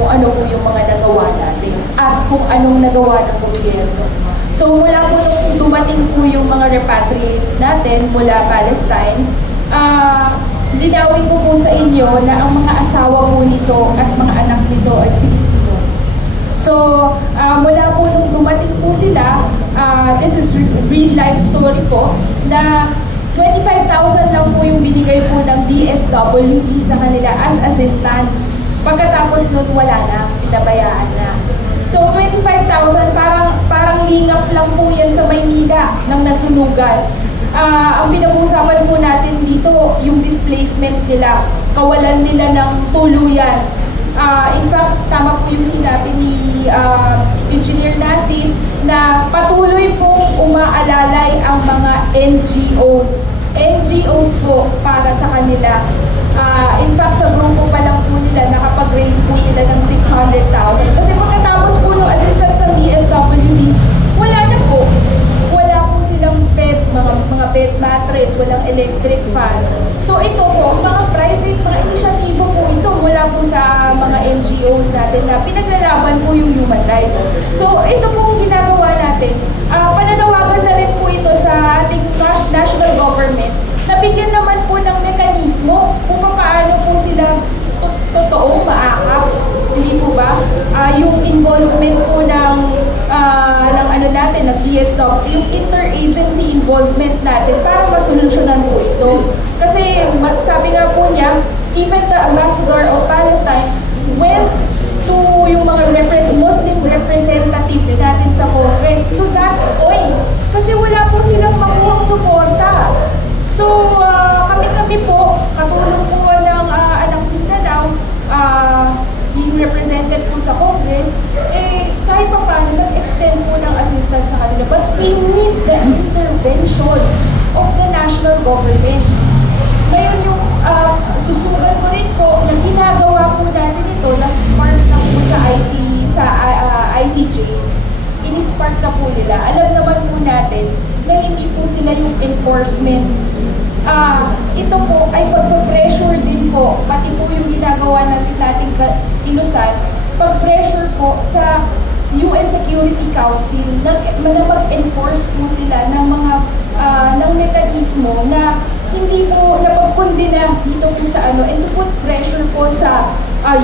kung ano po yung mga nagawa natin at kung anong nagawa ng gobyerno. So mula po nung dumating po yung mga repatriates natin mula Palestine, linawin ko po sa inyo na ang mga asawa po nito at mga anak nito ay Pilipino. So mula po nung dumating po sila, this is real life story po, na 25,000 lang po yung binigay po ng DSWD sa kanila as assistance. Pagkatapos nun, wala na, pinabayaan na. So 25,000, parang lingap lang po yan sa Maynila ng nasunugan. Ang pinag-uusapan po natin dito, yung displacement nila, kawalan nila ng tuluyan. In fact, tama po yung sinabi ni Engineer Nasif na patuloy pong umaalalay ang mga NGOs. NGOs po para sa kanila. In fact, sa grupo pa lang po nila, nakapag-raise po sila ng 600,000. Kasi pagkatapos po ng assistance ng DSWD, wala na po. Wala po silang bed, mga bed mattress, walang electric fan. So ito po, mga private, mga inisyatibo po ito mula po sa mga NGOs natin na pinaglalaban po yung human rights. So ito po ang ginagawa natin. Pananawagan na rin po ito sa ating national government na bigyan naman po ng mekanismo kung paano po sila totoong maakap. Hindi po ba? Yung involvement po ng ano natin, ng DSW, yung interagency involvement natin para masolusyonan po ito. Kasi sabi nga po niya, even the ambassador of Palestine went to yung mga Muslim representatives natin sa Congress to that point. Kasi wala po silang makuhang suporta. So, kami-kami po, katulong po ng anak Mindanao, being represented po sa Congress, kahit pa paano, nag-extend po ng assistance sa kanila. But we need the intervention of the national government. Ngayon yung susugan ko rin po na ginagawa po natin ito na spark na po sa ICJ. Ini-spark na po nila. Alam naman po natin na hindi po sila yung enforcement. Ito po ay pagpo-pressure din po, pati po yung ginagawa nating inusan, pag-pressure po sa UN Security Council na mag-enforce po sila ng mga ng mekanismo na hindi po napagkundina dito po sa ano, and to put pressure po sa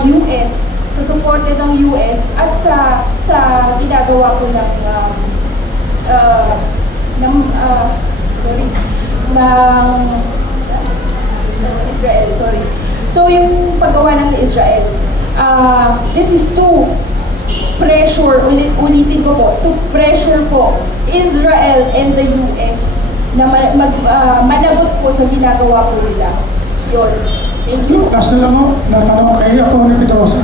US, sa suporte ng US at sa ginagawa po ng Israel, sorry. So yung paggawa ng Israel, this is to pressure, ulitin ko po, to pressure po Israel and the US na managot po sa ginagawa po nila. Yun. Thank you. Last na lang mo, natanong kay Atty. Pedrosa.